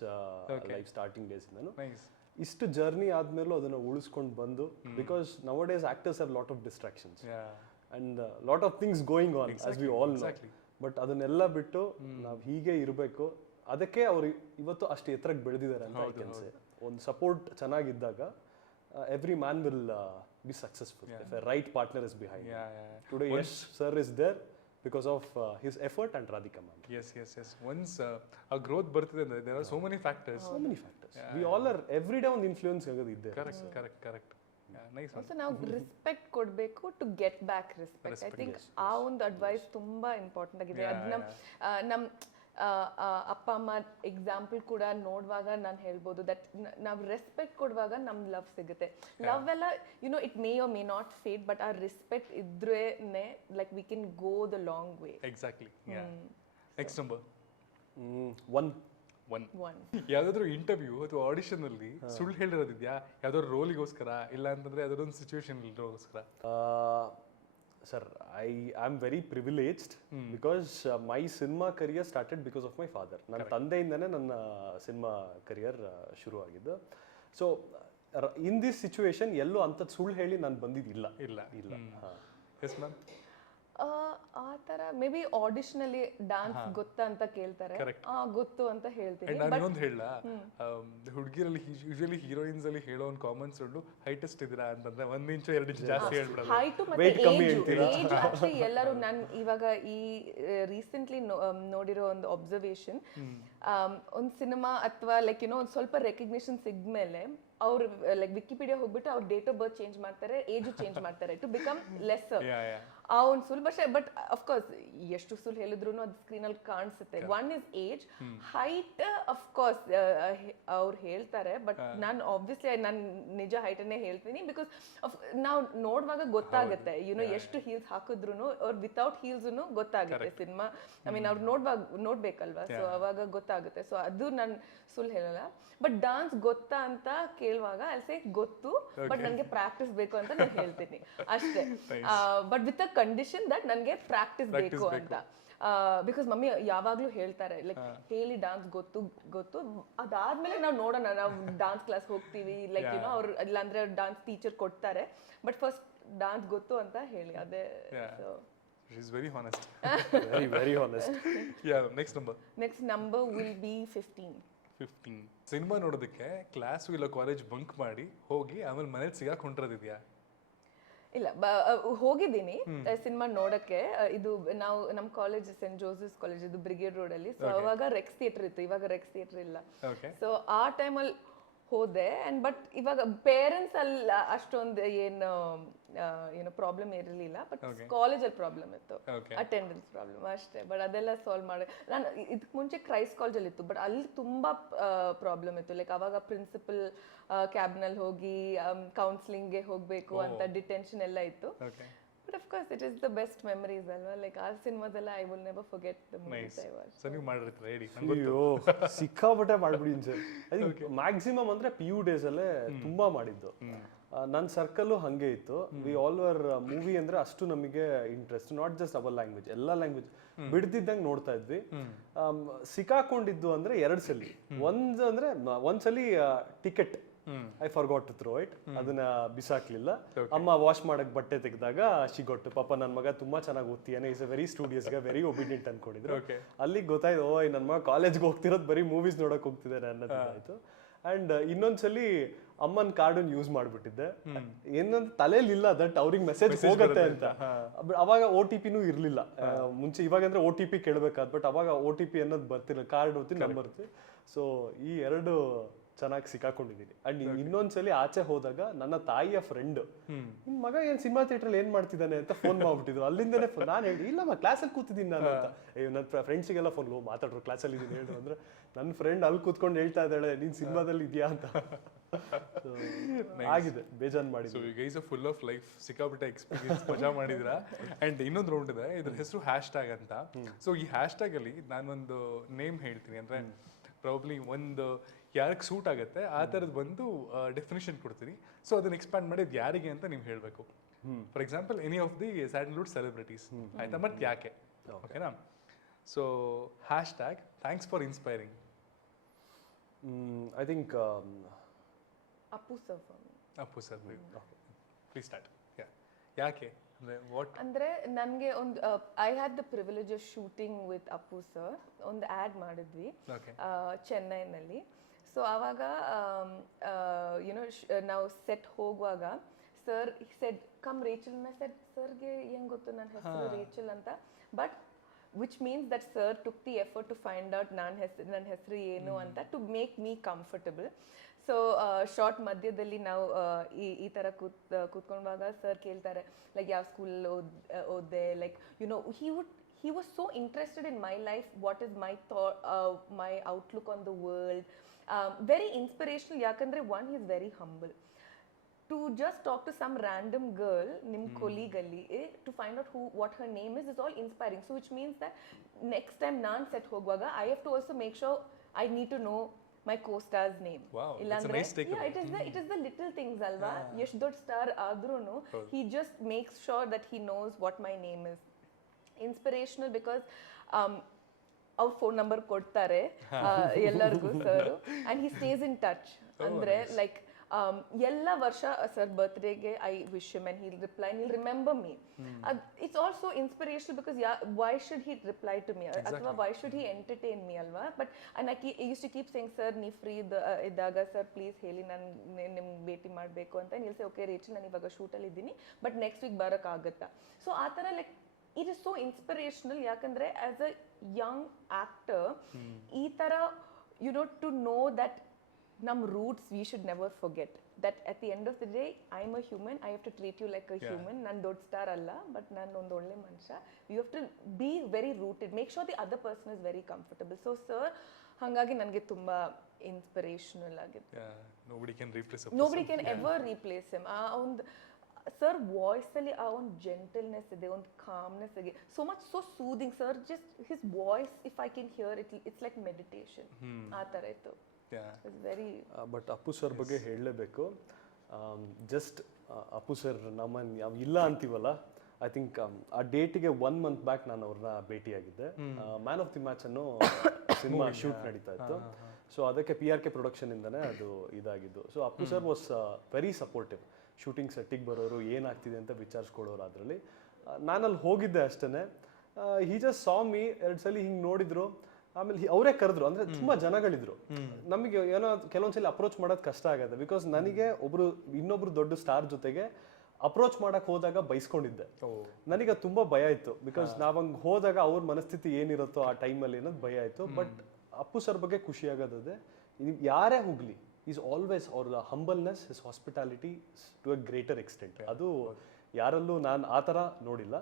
life starting days ಇಂದನು. ಇಷ್ಟು ಜರ್ನಿ ಆದ್ಮೇಲೂ ಅದನ್ನ ಉಳಿಸ್ಕೊಂಡು ಬಂದು, because nowadays actors have lot of distractions and lot of things going on as we all know. But ಅದನ್ನೆಲ್ಲ ಬಿಟ್ಟು ನಾವು ಹೀಗೆ ಇರಬೇಕು. ಅದಕ್ಕೆ ಅವ್ರು ಇವತ್ತು ಅಷ್ಟು ಎತ್ತರಕ್ಕೆ ಬೆಳೆದಿದ್ದಾರೆ ಅಂತ ಐ ಕ್ಯಾನ್ ಸೇ. ಒಂದು ಸಪೋರ್ಟ್ ಚೆನ್ನಾಗಿದ್ದಾಗ every man will be successful if a right partner is behind. Today Yash sir is there because of his effort and Radhika ma'am. Yes. Once a growth bartide andre there are so many factors. We all are every day on influence agadu idde. Correct. Yeah, nice. Also now respect ಕೊಡಬೇಕು to get back respect. I think ಆ ಒಂದು advice ತುಂಬಾ important ಆಗಿದೆ. ಅದನ್ನ ನಮ್ಮ ಅಪ್ಪ ಅಮ್ಮ example ಕೂಡ ನೋಡುವಾಗ ನಾನು ಹೇಳ್ಬೋದು ದಟ್ ನಾವು ರೆಸ್ಪೆಕ್ಟ್ ಕೊಡುವಾಗ ನಮ್ಗೆ ಲವ್ ಸಿಗುತ್ತೆ. ಲವ್ ಎಲ್ಲ it may or may not fade, but ಆ ರೆಸ್ಪೆಕ್ಟ್ ಇದ್ರೇನೆ like we can go the long way. Exactly. Next number 1. ಯಾವ್ದಾದ್ರು ಇಂಟರ್ವ್ಯೂ ಅಥವಾ ಆಡಿಷನ್ ಅಲ್ಲಿ ಸುಳ್ಳು ಹೇಳಿರೋದಿದ್ಯಾ? ಯಾವ್ದಾದ್ರು ರೋಲಿಗೋಸ್ಕರ, ಇಲ್ಲ ಅಂತಂದ್ರೆ ಯಾವ್ದಾದ್ರು ಸಿಚುವೇಶನ್ ಗೋಸ್ಕರ? Sir, I am very privileged because my cinema career started because of my father. ನನ್ನ ತಂದೆಯಿಂದನೇ ನನ್ನ ಸಿನಿಮಾ ಕರಿಯರ್ ಶುರು ಆಗಿದ್ದು. ಸೊ ಇನ್ ದಿಸ್ ಸಿಚುವೇಶನ್ ಎಲ್ಲೂ ಅಂಥದ್ದು ಸುಳ್ಳು ಹೇಳಿ ನಾನು ಬಂದಿದ್ದಿಲ್ಲ. ಇಲ್ಲ. Yes ma'am. ಆ ಥರ ಮೇ ಬಿ ಆಡಿಷನ್ ಅಲ್ಲಿ ಡಾನ್ಸ್ ಗೊತ್ತಾ ಅಂತ ಕೇಳ್ತಾರೆ, ಗೊತ್ತು ಅಂತ ಹೇಳ್ತೀನಿ. ನಾನು ಇನ್ನೊಂದು ಹೇಳ, ಹುಡುಗಿರಲ್ಲಿ ಯೂಶುವಲಿ ಹೀರೋಯಿನ್ಸ್ ಅಲ್ಲಿ ಹೇಳೋ ಒಂದು ಕಾಮನ್ ಸುಳ್ಳು ಹೈಟೆಸ್ಟ್ ಇದ್ದೀರಾ ಅಂತಂದ್ರೆ 1 ಇಂಚು 2 ಇಂಚು ಜಾಸ್ತಿ ಹೇಳ್ಬಿಡೋದು. ಹೈಟ್ ಮತ್ತೆ ಏಜ್ ಆಕ್ಚುಲಿ ಎಲ್ಲರೂ ನಾನು ಇವಾಗ ಈ ರೀಸೆಂಟ್ಲಿ ನೋಡಿರೋ ಒಂದು ಅಬ್ಸರ್ವೇಷನ್, ಒಂದು ಸಿನಿಮಾ ಅಥವಾ ಲೈಕ್ ಒಂದು ಸ್ವಲ್ಪ ರೆಕಗ್ನಿಷನ್ ಸಿಗ್ಮೇಲೆ ಅವ್ರು ಲೈಕ್ ವಿಕಿಪೀಡಿಯಾ ಹೋಗ್ಬಿಟ್ಟು ಅವ್ರ ಡೇಟ್ ಆಫ್ ಬರ್ತ್ ಚೇಂಜ್ ಮಾಡ್ತಾರೆ, ಏಜ್ ಚೇಂಜ್ ಮಾಡ್ತಾರೆ ಟು ಬಿಕಮ್ ಲೆಸ್ಸರ್. ಆ ಒಂದು ಸುಳ್ಳು ಭಾಷೆ. ಬಟ್ ಅಫ್ಕೋರ್ಸ್ ಎಷ್ಟು ಸುಳ್ಳು ಹೇಳಿದ್ರು ಅದು ಸ್ಕ್ರೀನಲ್ಲಿ ಕಾಣಿಸುತ್ತೆ. One is age. Height of course ಅವ್ರು ಹೇಳ್ತಾರೆ, ಬಟ್ ನಾನು ಆಬ್ವಿಯಸ್ಲಿ ನಾನು ನಿಜ ಹೈಟನ್ನೇ ಹೇಳ್ತೀನಿ. ಬಿಕಾಸ್ ನಾವು ನೋಡುವಾಗ ಗೊತ್ತಾಗುತ್ತೆ ಎಷ್ಟು ಹೀಲ್ಸ್ ಹಾಕಿದ್ರು ಅವ್ರು ವಿತೌಟ್ ಹೀಲ್ಸ್ ಗೊತ್ತಾಗುತ್ತೆ ಸಿನಿಮಾ. ಐ ಮೀನ್ ಅವ್ರು ನೋಡ್ಬೇಕಲ್ವಾ, ಸೊ ಅವಾಗ ಗೊತ್ತಾಗುತ್ತೆ. ಸೊ ಅದು ನಾನು ಸುಳ್ಳು ಹೇಳಲ್ಲ. ಬಟ್ ಡಾನ್ಸ್ ಗೊತ್ತಾ ಅಂತ ಕೇಳುವಾಗ ಅಲ್ಸೆ ಗೊತ್ತು, ಬಟ್ ನನಗೆ ಪ್ರಾಕ್ಟೀಸ್ ಬೇಕು ಅಂತ ನಾನು ಹೇಳ್ತೀನಿ ಅಷ್ಟೇ. But with a condition that ನನಗೆ ಪ್ರಾಕ್ಟೀಸ್ ಬೇಕು ಅಂತ. ಬಿಕಾಸ್ ಮಮ್ಮಿ ಯಾವಾಗ್ಲೂ ಹೇಳ್ತಾರೆ ಲೈಕ್ ಹೇಳಿ ಡಾನ್ಸ್ ಗೊತ್ತು ಅದಾದ್ಮೇಲೆ ನಾವು ನೋಡೋಣ, ನಾವು ಡಾನ್ಸ್ ಕ್ಲಾಸ್ ಹೋಗ್ತೀವಿ ಲೈಕ್ ಅವ್ರು ಇಲ್ಲಾಂದ್ರೆ ಡಾನ್ಸ್ ಟೀಚರ್ ಕೊಡ್ತಾರೆ, ಬಟ್ ಫಸ್ಟ್ ಡಾನ್ಸ್ ಗೊತ್ತು ಅಂತ ಹೇಳಿ. ಅದೇ. She is very honest. very honest. Yeah, next number will be 15. Cinema ನೋಡೋದಕ್ಕೆ ಕ್ಲಾಸ್ ಇಲ್ಲ ಕಾಲೇಜ್ ಬಂಕ್ ಮಾಡಿ ಹೋಗಿ ಆಮೇಲೆ ಮನೇಲಿ ಸಿಗಾಕೊಂಡಿರೋದಿದ್ಯಾ? ಇಲ್ಲ, ಹೋಗಿದ್ದೀನಿ ಸಿನಿಮಾ ನೋಡಕ್ಕೆ. ಇದು ನಾವು ನಮ್ಮ ಕಾಲೇಜ್ ಸೆಂಟ್ ಜೋಸೆಫ್ಸ್ ಕಾಲೇಜ್, ಇದು ಬ್ರಿಗೇಡ್ ರೋಡ್ ಅಲ್ಲಿ. ಸೊ ಅವಾಗ ರೆಕ್ಸ್ ಥಿಯೇಟರ್ ಇತ್ತು, ಇವಾಗ ರೆಕ್ಸ್ ಥಿಯೇಟರ್ ಇಲ್ಲ. ಸೊ ಆ ಟೈಮಲ್ಲಿ ಹೋದೆ. ಅಂಡ್ ಬಟ್ ಇವಾಗ ಪೇರೆಂಟ್ಸ್ ಅಲ್ಲಿ ಅಷ್ಟೊಂದು ಏನು ಪ್ರಾಬ್ಲಮ್ ಇರಲಿಲ್ಲ, ಬಟ್ ಕಾಲೇಜಲ್ಲಿ ಪ್ರಾಬ್ಲಮ್ ಇತ್ತು, ಅಟೆಂಡೆನ್ಸ್ ಪ್ರಾಬ್ಲಮ್ ಅಷ್ಟೇ. ಬಟ್ ಅದೆಲ್ಲ ಸಾಲ್ವ್ ಮಾಡಿ ನಾನು ಇದಕ್ಕೆ ಮುಂಚೆ ಕ್ರೈಸ್ಟ್ ಕಾಲೇಜಲ್ಲಿ ಇತ್ತು, ಬಟ್ ಅಲ್ಲಿ ತುಂಬಾ ಪ್ರಾಬ್ಲಮ್ ಇತ್ತು. ಲೈಕ್ ಅವಾಗ ಪ್ರಿನ್ಸಿಪಲ್ ಕ್ಯಾಬ್ನಲ್ಲಿ ಹೋಗಿ ಕೌನ್ಸಿಲಿಂಗ್ಗೆ ಹೋಗಬೇಕು ಅಂತ ಡಿಟೆನ್ಷನ್ ಎಲ್ಲ ಇತ್ತು. But of course, it is the best memories, alwa. Like our cinemas, I will never forget the movies I watched. So ನೀವು ಮಾಡಿರ್ತೀರಾ ಹೇಳಿ? ಅಯ್ಯೋ ಸಿಕ್ಕಾಪಟ್ಟೆ ಮಾಡ್ಬಿಡಿನಿ ಸರ್. ಮ್ಯಾಕ್ಸಿಮಮ್ ಅಂದ್ರೆ PU ಡೇಸ್ ಅಲ್ಲೇ ತುಂಬಾ ಮಾಡಿದ್ದು. ನನ್ನ ಸರ್ಕಲ್ಲು ಹಂಗೆ ಇತ್ತು. ವಿ ಆಲ್ ವರ್ ಮೂವಿ ಅಂದ್ರೆ ಅಷ್ಟು ನಮಗೆ interest, not just our language, ಎಲ್ಲ ಲ್ಯಾಂಗ್ವೇಜ್ ಬಿಡ್ದಿದ್ದಂಗೆ ನೋಡ್ತಾ ಇದ್ವಿ. ಸಿಕ್ಕಾಕೊಂಡಿದ್ದು ಅಂದ್ರೆ 2 ಸಲ. ಒಂದ್ಸಲಿ ticket I forgot to throw it, ಅದನ್ನ ಬಿಸಾಕ್ಲಿಲ್ಲ. ಅಮ್ಮ ವಾಶ್ ಮಾಡಕ್ ಬಟ್ಟೆ ತೆಗೆದಾಗ ಶಿಗೊಟ್ಟು, ಪಾಪ ನನ್ನ ಮಗ ತುಂಬಾ ಚೆನ್ನಾಗಿ ಓದ್ತೀಯಾನೆ, ಇಸ್ ಅ ವೆರಿ ಸ್ಟೂಡಿಯಸ್ ಗ, ವೆರಿ ಒಬಿಡಿಯಂಟ್ ಅನ್ಕೊಂಡಿದ್ರು. ಅಲ್ಲಿಗೆ ಗೊತ್ತಾಯ್ತು, ಓ ನನ್ನ ಮಗ ಕಾಲೇಜ್ಗೆ ಹೋಗ್ತಿರೋದು ಬರೀ ಮೂವೀಸ್ ನೋಡಕ್ ಹೋಗ್ತಿದ್ದಾನೆ ಅನ್ನೋದಾಯ್ತು. ಅಂಡ್ ಇನ್ನೊಂದ್ಸಲಿ ಅಮ್ಮನ ಕಾರ್ಡನ್ ಯೂಸ್ ಮಾಡ್ಬಿಟ್ಟಿದ್ದೆ. ಏನಂತ ತಲೆಯಲ್ಲಿ ಇಲ್ಲ ದಟ್ ಅವ್ರಿಗೆ ಮೆಸೇಜ್ ಹೋಗತ್ತೆ ಅಂತ. ಅವಾಗ OTP ಇರ್ಲಿಲ್ಲ ಮುಂಚೆ. ಇವಾಗ ಅಂದ್ರೆ OTP ಕೇಳ್ಬೇಕಾದ್, ಬಟ್ ಅವಾಗ OTP ಅನ್ನೋದು ಬರ್ತಿಲ್ಲ, ಕಾರ್ಡ್ ಓದ್ತಿ ನಂಬರ್ ಬರ್ತಿ. ಸೊ ಈ 2 ಚೆನ್ನಾಗಿ ಸಿಕ್ಕಾಕೊಂಡಿದ್ದೀನಿ. ಅಂಡ್ ಇನ್ನೊಂದ್ಸಲಿ ಆಚೆ ಹೋದಾಗ ನನ್ನ ತಾಯಿಯ ಫ್ರೆಂಡ್, ನಿನ್ ಮಗ ಏನ್ ಸಿನಿಮಾ ಥಿಯೇಟರ್ ಏನ್ ಮಾಡ್ತಿದ್ದಾನೆ ಅಂತ ಫೋನ್ ಮಾಡ್ಬಿಟ್ಟಿದ್ರು. ಅಲ್ಲಿಂದನೇ ನಾನು ಹೇಳಿ, ಇಲ್ಲಮ್ಮ ಕ್ಲಾಸಲ್ಲಿ ಕೂತಿದ್ದೀನಿ ನಾನು ಅಂತ. ನನ್ನ ಫ್ರೆಂಡ್ಸಿಗೆಲ್ಲ ಫೋನ್ ಮಾತಾಡ್ರು, ಕ್ಲಾಸಲ್ಲಿ ಇದೀನಿ ಹೇಳು ಅಂದ್ರೆ, ನನ್ನ ಫ್ರೆಂಡ್ ಅಲ್ಲಿ ಕೂತ್ಕೊಂಡು ಹೇಳ್ತಾ ಇದ್ದಾಳೆ ನೀನ್ ಸಿನಿಮಾದಲ್ಲಿ ಇದೆಯಾ ಅಂತ. ಆಗಿದೆ, ಬೇಜಾನ್ ಮಾಡಿ. So you guys are full of life, ಸಿಕ್ಕಾಪಟ್ಟೆ ಎಕ್ಸ್ಪೀರಿಯನ್ಸ್ ಮಜಾ ಮಾಡಿದ್ರ. ಅಂಡ್ ಇನ್ನೊಂದು ರೌಂಡ್ ಇದೆ, ಇದ್ರ ಹೆಸರು ಹ್ಯಾಶ್ಟ್ಯಾಗ್ ಅಂತ. ಸೊ ಈ ಹ್ಯಾಶ್ಟ್ಯಾಗ್ ಅಲ್ಲಿ ನಾನೊಂದು ನೇಮ್ ಹೇಳ್ತೀನಿ, ಅಂದ್ರೆ ಪ್ರಾಬ್ಲಿ ಒಂದು ಯಾರಿಗೆ ಸೂಟ್ ಆಗುತ್ತೆ ಆ ಥರದ್ದು ಒಂದು ಡೆಫಿನೇಷನ್ ಕೊಡ್ತೀನಿ. ಸೊ ಅದನ್ನ ಎಕ್ಸ್ಪ್ಯಾಂಡ್ ಮಾಡಿದ್ದು ಯಾರಿಗೆ ಅಂತ ನೀವು ಹೇಳಬೇಕು. For example any of the Sandalwood celebrities, ಆಯ್ತಾ, ಮತ್ತೆ ಯಾಕೆ, ಓಕೆನಾ? So hashtag thanks for inspiring. I think Appu sir. Please start. ಯಾಕೆ ವಾಟ್ ಅಂದ್ರೆ ನನಗೆ ಒಂದು I had the privilege of shooting with Appu sir. ಒಂದು ಆ್ಯಡ್ ಮಾಡಿದ್ವಿ ಚೆನ್ನೈನಲ್ಲಿ. ಸೊ ಆವಾಗ ಯುನೋ ನಾವು ಸೆಟ್ ಹೋಗುವಾಗ ಸರ್ ಸೆಡ್ ಕಮ್ ರೇಚಲ್. ನ ಸೆಡ್ ಸರ್ಗೆ ಹೆಂಗ್ ಗೊತ್ತು ನನ್ನ ಹೆಸರು ರೇಚಲ್ ಅಂತ. But which means that sir took the effort to find out ನನ್ನ ಹೆಸರು ಏನು ಅಂತ, to make me comfortable. So short ಮಧ್ಯದಲ್ಲಿ ನಾವು ಈ ಥರ ಕೂತ್ಕೊಂಡಾಗ ಸರ್ ಕೇಳ್ತಾರೆ ಲೈಕ್ ಯಾವ ಸ್ಕೂಲಲ್ಲಿ ಓದ್ದೆ, like you know he was so interested in my life, what is my thought, my outlook on the world. Very inspirational, yakandre one, he is very humble. To just talk to some random girl, nim colleague alli, to find out what her name is all inspiring. So which means that next time naan set hogwaga, I have to also make sure I need to know my co-star's name. Wow, that's a nice takeaway. Yeah, it is the little things alva. Yesh dod star adrunu, he just makes sure that he knows what my name is. Inspirational because ಅವ್ರ phone number ಕೊಡ್ತಾರೆ ಎಲ್ಲರಿಗೂ sir, and he stays in touch. ಅಂದರೆ like ಎಲ್ಲ ವರ್ಷ sir ಬರ್ತ್ಡೇಗೆ I wish him and he'll reply, he'll remember me. It's also inspirational because why should he reply to me, ಅಥವಾ why should he entertain me ಅಲ್ವಾ. But I used to keep saying sir ನೀವು free ಇದ್ದಾಗ sir please ಹೇಳಿ, ನಾನು ನಿಮ್ಗೆ ಭೇಟಿ ಮಾಡಬೇಕು ಅಂತ. ನಿಲ್ಸೆ ಓಕೆ ರೇಚಲ್ ನಾನು ಇವಾಗ ಶೂಟಲ್ಲಿ ಇದ್ದೀನಿ ಬಟ್ ನೆಕ್ಸ್ಟ್ ವೀಕ್ ಬರೋಕ್ಕಾಗುತ್ತಾ. ಸೊ ಆ ಥರ like it is so inspirational, yakandre as a young actor ee tara to know that nam roots we should never forget, that at the end of the day I am a human, I have to treat you like a human. Nan dod star alla but nan ond olle manushya. You have to be very rooted, make sure the other person is very comfortable. So sir hangagi nange tumba inspirational agide. Nobody can replace him. Nobody can ever replace him. Sir ವಾಯ್ಸಲ್ಲಿ ಆ ಒಂದು gentleness ಇದೆ, ಒಂದು calmness ಇದೆ, so much so soothing. Sir just his voice if I can hear it's like meditation ಆ ಥರ ಇತ್ತು. It's very. But Appu sir ಬಗ್ಗೆ ಹೇಳಲೇಬೇಕು. ಜಸ್ಟ್ ಅಪ್ಪು ಸರ್ ನಮ್ಮನ್ನು ನಾವು ಇಲ್ಲ ಅಂತೀವಲ್ಲ, ಐ ಥಿಂಕ್ ಆ ಡೇಟಿಗೆ 1 month ಬ್ಯಾಕ್ ನಾನು ಅವ್ರನ್ನ ಭೇಟಿಯಾಗಿದ್ದೆ. ಮ್ಯಾನ್ ಆಫ್ ದಿ ಮ್ಯಾಚ್ ಅನ್ನೋ ಸಿನಿಮಾ ಶೂಟ್ ನಡೀತಾ ಇತ್ತು. ಸೊ ಅದಕ್ಕೆ PRK ಪ್ರೊಡಕ್ಷನಿಂದನೇ ಅದು ಇದಾಗಿದ್ದು. So Appu sir was very supportive. Shooting ಸೆಟ್ಟಿಗೆ ಬರೋರು ಏನಾಗ್ತಿದೆ ಅಂತ ವಿಚಾರಿಸ್ಕೊಡೋರು. ಅದರಲ್ಲಿ ನಾನಲ್ಲಿ ಹೋಗಿದ್ದೆ ಅಷ್ಟೇ. ಹಿ ಜಸ್ಟ್ ಸಾ ಮೀ 2 ಸಲ ಹಿಂಗೆ ನೋಡಿದ್ರು. ಆಮೇಲೆ ಅವರೇ ಕರೆದ್ರು. ಅಂದರೆ ತುಂಬ ಜನಗಳಿದ್ರು. ನಮಗೆ ಏನೋ ಕೆಲವೊಂದ್ಸಲಿ ಅಪ್ರೋಚ್ ಮಾಡೋದು ಕಷ್ಟ ಆಗುತ್ತೆ. ಬಿಕಾಸ್ ನನಗೆ ಇನ್ನೊಬ್ರು ದೊಡ್ಡ ಸ್ಟಾರ್ ಜೊತೆಗೆ ಅಪ್ರೋಚ್ ಮಾಡಕ್ಕೆ ಹೋದಾಗ ಬೈಸ್ಕೊಂಡಿದ್ದೆ. ನನಗೆ ತುಂಬ ಭಯ ಇತ್ತು. ಬಿಕಾಸ್ ನಾವಂಗೆ ಹೋದಾಗ ಅವ್ರ ಮನಸ್ಥಿತಿ ಏನಿರುತ್ತೋ ಆ ಟೈಮಲ್ಲಿ ಅನ್ನೋದು ಭಯ ಆಯಿತು. ಬಟ್ ಅಪ್ಪು ಸರ್ ಬಗ್ಗೆ ಖುಷಿ ಆಗೋದೇ, ಯಾರೇ ಹೋಗಲಿ ಈಸ್ ಆಲ್ವೇಸ್ ಅವ್ರ humbleness, his hospitality to a greater extent. ಅದು ಯಾರಲ್ಲೂ ನಾನು ಆ ಥರ ನೋಡಿಲ್ಲ.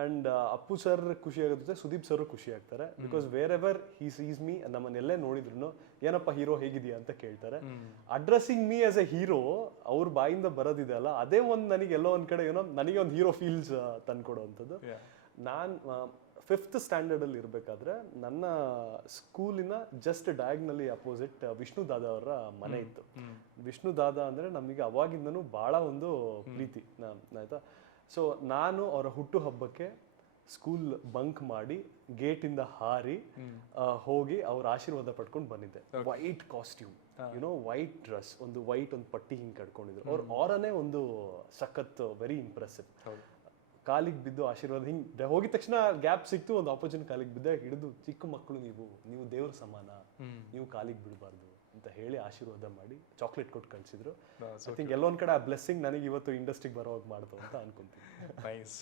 ಆ್ಯಂಡ್ ಅಪ್ಪು ಸರ್ ಖುಷಿ ಆಗುತ್ತೆ, ಸುದೀಪ್ ಸರ್ ಖುಷಿ ಆಗ್ತಾರೆ. Because wherever he sees me, ನಮ್ಮನ್ನೆಲ್ಲೇ ನೋಡಿದ್ರು ಏನಪ್ಪ ಹೀರೋ ಹೇಗಿದೆಯಾ ಅಂತ ಕೇಳ್ತಾರೆ. Addressing me as a hero ಅವ್ರ ಬಾಯಿಂದ ಬರೋದಿದೆ ಅಲ್ಲ, ಅದೇ ಒಂದು ನನಗೆ ಎಲ್ಲೋ ಒಂದು ಕಡೆ ನನಗೆ ಒಂದು ಹೀರೋ ಫೀಲ್ಸ್ ತಂದ್ಕೊಡೋವಂಥದ್ದು. ನಾನು 5th ಸ್ಟ್ಯಾಂಡರ್ಡಲ್ಲಿ ಇರಬೇಕಾದ್ರೆ ನನ್ನ ಸ್ಕೂಲಿನ ಜಸ್ಟ್ ಡಯಾಗ್ನಲ್ಲಿ ಅಪೋಸಿಟ್ ವಿಷ್ಣು ದಾದಾ ಅವರ ಮನೆ ಇತ್ತು. ವಿಷ್ಣು ದಾದಾ ಅಂದರೆ ನಮಗೆ ಅವಾಗಿಂದನೂ ಭಾಳ ಒಂದು ಪ್ರೀತಿ ಆಯಿತಾ. ಸೊ ನಾನು ಅವರ ಹುಟ್ಟು ಹಬ್ಬಕ್ಕೆ ಸ್ಕೂಲ್ ಬಂಕ್ ಮಾಡಿ ಗೇಟಿಂದ ಹಾರಿ ಹೋಗಿ ಅವ್ರ ಆಶೀರ್ವಾದ ಪಡ್ಕೊಂಡು ಬಂದಿದ್ದೆ. ವೈಟ್ ಕಾಸ್ಟ್ಯೂಮ್, ವೈಟ್ ಡ್ರೆಸ್, ಒಂದು ವೈಟ್ ಒಂದು ಪಟ್ಟಿ ಹಿಂಗೆ ಕಟ್ಕೊಂಡಿದ್ರು. ಅವ್ರ ಆರನೇ ಒಂದು ಸಖತ್ ವೆರಿ ಇಂಪ್ರೆಸಿವ್. ಕಾಲಿಗೆ ಬಿದ್ದು ಆಶೀರ್ವಾದ ಹಿಂಗೆ ಹೋಗಿದ ತಕ್ಷಣ ಗ್ಯಾಪ್ ಸಿಕ್ತು, ಒಂದು ಆಪರ್ಚುನಿಟಿ ಕಾಲಿಗೆ ಬಿದ್ದ ಹಿಡಿದು ಚಿಕ್ಕ ಮಕ್ಕಳು ನೀವು ದೇವ್ರ ಸಮಾನ, ನೀವು ಕಾಲಿಗೆ ಬಿಡಬಾರ್ದು ಅಂತ ಹೇಳಿ ಆಶೀರ್ವಾದ ಮಾಡಿ ಚಾಕ್ಲೇಟ್ ಕೊಟ್ಟು ಕಳಿಸಿದ್ರು. ಐ ಥಿಂಕ್ ಎಲ್ಲೊಂದು ಕಡೆ ಆ ಬ್ಲೆಸ್ಸಿಂಗ್ ನನಗೆ ಇವತ್ತು ಇಂಡಸ್ಟ್ರಿಗೆ ಬರೋವಾಗ ಮಾಡ್ತು ಅಂತ ಅನ್ಕೊಂತೀನಿ. Nice.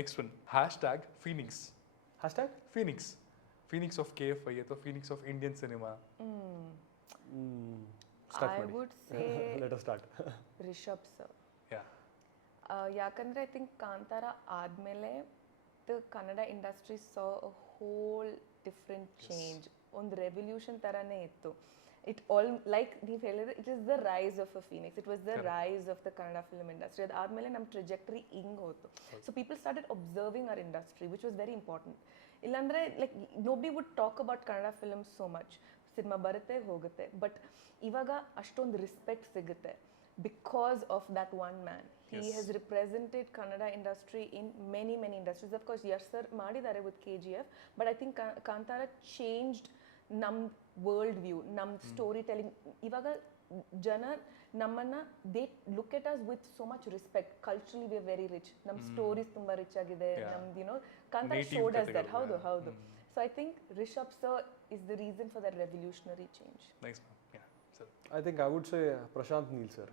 Next one hashtag phoenix. Hashtag phoenix, phoenix of KFI ಅಥವಾ phoenix of Indian cinema. I would say let us start. Rishab sir. ಯಾಕಂದರೆ ಐ ಥಿಂಕ್ ಕಾಂತಾರ ಆದಮೇಲೆ the Kannada industry saw a whole different change. ಒಂದು ರೆವಲ್ಯೂಷನ್ ಥರನೇ ಇತ್ತು. It all like ನೀವು ಹೇಳಿದ್ರೆ it is the rise of a phoenix, it was the rise of the Kannada film industry. ಅದಾದಮೇಲೆ ನಮ್ಮ trajectory ಹಿಂಗೆ ಹೋಯ್ತು. So people started observing our industry which was very important. ಇಲ್ಲಾಂದರೆ like nobody would talk about Kannada film so much. Cinema ಬರುತ್ತೆ ಹೋಗುತ್ತೆ, but ಇವಾಗ ಅಷ್ಟೊಂದು respect ಸಿಗುತ್ತೆ because of that one man. He has represented Kannada industry in many industries. Of course Yash sir madidare with KGF, but I think Kantara changed nam world view, nam storytelling. Ivaga ಜನ ನಮ್ಮನ್ನ they look at us with so much respect. Culturally we are very rich, ನಮ್ಮ stories ತುಂಬಾ rich ಆಗಿದೆ, ನಮ್ದು Kantara showed us that. ಹೌದು ಹೌದು. So I think Rishab sir is the reason for that revolutionary change. Nice ma'am. Yeah sir. I think I would say Prashanth Neel sir.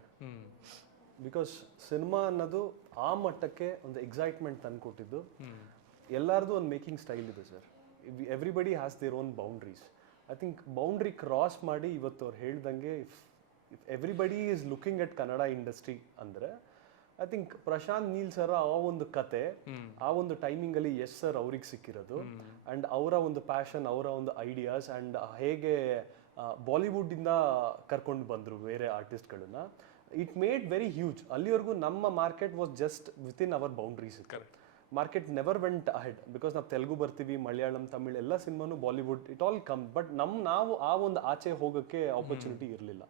Because cinema ಅನ್ನೋದು ಆ ಮಟ್ಟಕ್ಕೆ ಒಂದು ಎಕ್ಸೈಟ್ಮೆಂಟ್ ತಂದುಕೊಟ್ಟಿದ್ದು. ಎಲ್ಲರದು ಒಂದು ಮೇಕಿಂಗ್ ಸ್ಟೈಲ್ ಇದೆ sir. Everybody has their own boundaries. I think boundary cross ಮಾಡಿ ಇವತ್ತು ಅವ್ರು ಹೇಳ್ದಂಗೆ if everybody is looking at Kannada industry ಅಂದರೆ I think Prashanth Neel sir ಆ ಒಂದು ಕತೆ ಆ ಒಂದು ಟೈಮಿಂಗಲ್ಲಿ ಎಸ್ ಸರ್ ಅವ್ರಿಗೆ ಸಿಕ್ಕಿರೋದು ಆ್ಯಂಡ್ ಅವರ ಒಂದು ಪ್ಯಾಷನ್, ಅವರ ಒಂದು ಐಡಿಯಾಸ್ ಆ್ಯಂಡ್ ಹೇಗೆ ಬಾಲಿವುಡ್ಡಿಂದ ಕರ್ಕೊಂಡು ಬಂದರು ಬೇರೆ ಆರ್ಟಿಸ್ಟ್ಗಳನ್ನ, ಇಟ್ ಮೇಡ್ ವೆರಿ ಹ್ಯೂಜ್. ಅಲ್ಲಿವರೆಗೂ ನಮ್ಮ market was just within our boundaries. Market never went ahead because ನಾವು ತೆಲುಗು ಬರ್ತೀವಿ, ಮಲಯಾಳಂ, ತಮಿಳ್ ಎಲ್ಲ ಸಿನಿಮಾನು Bollywood it all come. But ನಾವು ಆ ಒಂದು ಆಚೆ ಹೋಗೋಕ್ಕೆ ಆಪರ್ಚುನಿಟಿ ಇರಲಿಲ್ಲ.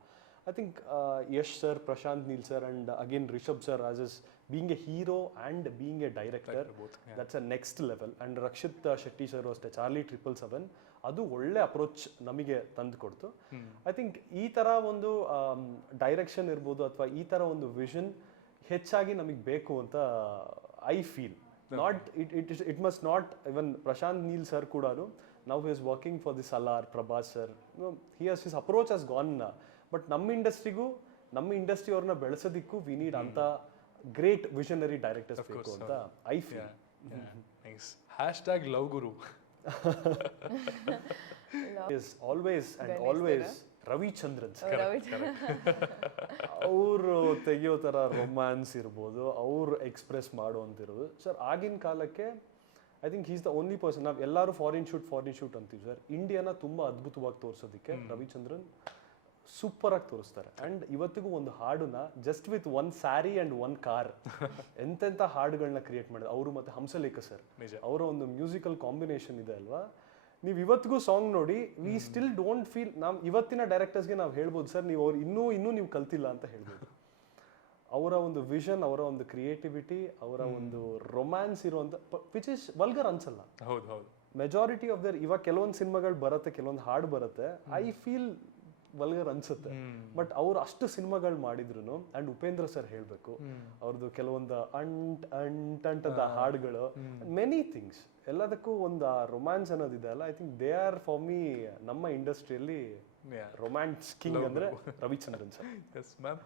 I think Yash sir, Prashanth Neel sir and again Rishab sir as as being a hero and being a director, that's a next level. And Rakshit Shetty sir ಅಷ್ಟೇ, ಚಾರ್ಲಿ 777 ಅದು ಒಳ್ಳೆ ಅಪ್ರೋಚ್ ನಮಗೆ ತಂದು ಕೊಡ್ತು. ಐ ಥಿಂಕ್ ಈ ಥರ ಒಂದು ಡೈರೆಕ್ಷನ್ ಇರ್ಬೋದು ಅಥವಾ ಈ ಥರ ಒಂದು ವಿಷನ್ ಹೆಚ್ಚಾಗಿ ನಮಗೆ ಬೇಕು ಅಂತ I feel. Not it must not even Prashanth Neel sir ಕೂಡ ನಾವು he is working for the Salaar, Prabhas sir, his approach has gone. But ನಮ್ಮ ಇಂಡಸ್ಟ್ರಿಗೂ ನಮ್ಮ ಇಂಡಸ್ಟ್ರಿ ಅವ್ರನ್ನ ಬೆಳೆಸೋದಿಕ್ಕೂ ವಿ ನೀಡ್ ಅಂತ ಗ್ರೇಟ್ ವಿಷನರಿ ಡೈರೆಕ್ಟರ್ಸ್ ಬೇಕು ಅಂತ I feel. Nice. Hashtag love Guru is always and always Ravichandran sir. ಅವರು ತೆಗಿಯೋ ಥರ ರೊಮ್ಯಾನ್ಸ್ ಇರ್ಬೋದು, ಅವ್ರು ಎಕ್ಸ್ಪ್ರೆಸ್ ಮಾಡುವಂತಿರೋದು ಸರ್. ಆಗಿನ ಕಾಲಕ್ಕೆ I think is the only person. ನಾವು ಎಲ್ಲರೂ ಫಾರಿನ್ ಶೂಟ್ ಅಂತೀವಿ ಸರ್. ಇಂಡಿಯಾನ ತುಂಬ ಅದ್ಭುತವಾಗಿ ತೋರಿಸೋದಕ್ಕೆ ರವಿಚಂದ್ರನ್ ಸೂಪರ್ ಆಗಿ ತೋರಿಸ್ತಾರೆ. ಆ್ಯಂಡ್ ಇವತ್ತಿಗೂ ಒಂದು ಹಾಡನ್ನ just with one sari and one car ಎಂತೆಂಥ ಹಾಡುಗಳನ್ನ ಕ್ರಿಯೇಟ್ ಮಾಡಿದ್ರು ಅವರು. ಮತ್ತು ಹಂಸಲೇಖ ಸರ್ ಅವರ ಒಂದು ಮ್ಯೂಸಿಕಲ್ ಕಾಂಬಿನೇಷನ್ ಇದೆ ಅಲ್ವಾ, ನೀವು ಇವತ್ತಿಗೂ ಸಾಂಗ್ ನೋಡಿ ವಿ ಸ್ಟಿಲ್ ಡೋಂಟ್ ಫೀಲ್. ನಾವು ಇವತ್ತಿನ ಡೈರೆಕ್ಟರ್ಸ್ಗೆ ನಾವು ಹೇಳ್ಬೋದು ಸರ್ ನೀವು ಅವ್ರು ಇನ್ನೂ ನೀವು ಕಲ್ತಿಲ್ಲ ಅಂತ ಹೇಳ್ಬೋದು. ಅವರ ಒಂದು ವಿಷನ್, ಅವರ ಒಂದು ಕ್ರಿಯೇಟಿವಿಟಿ, ಅವರ ಒಂದು ರೊಮ್ಯಾನ್ಸ್ ಇರುವಂಥ ವಿಚ್ ಇಸ್ ವಲ್ಗರ್ ಅನ್ಸಲ್ಲ. ಹೌದು ಹೌದು. ಮೆಜಾರಿಟಿ ಆಫ್ ದರ್ ಇವಾಗ ಕೆಲವೊಂದು ಸಿನಿಮಾಗಳು ಬರುತ್ತೆ, ಕೆಲವೊಂದು ಹಾಡು ಬರುತ್ತೆ, ಐ ಫೀಲ್ ವಲ್ಗರ್ ಅನ್ಸುತ್ತೆ. ಬಟ್ ಅವ್ರು ಅಷ್ಟು ಸಿನಿಮಾಗಳು ಮಾಡಿದ್ರು. ಅಂಡ್ ಉಪೇಂದ್ರ ಸರ್ ಹೇಳ್ಬೇಕು, ಅವ್ರದ್ದು ಕೆಲವೊಂದು ಅಂಟದ ಹಾಡುಗಳು, ಮೆನಿ ಥಿಂಗ್ಸ್, ಎಲ್ಲದಕ್ಕೂ ಒಂದು ರೊಮ್ಯಾನ್ಸ್ ಅನ್ನೋದಿದೆ ಅಲ್ಲ. I think they are for me ನಮ್ಮ ಇಂಡಸ್ಟ್ರಿಯಲ್ಲಿ ರೊಮ್ಯಾನ್ಸ್ ಕಿಂಗ್ ಅಂದ್ರೆ Ravichandran sir. Yes ma'am.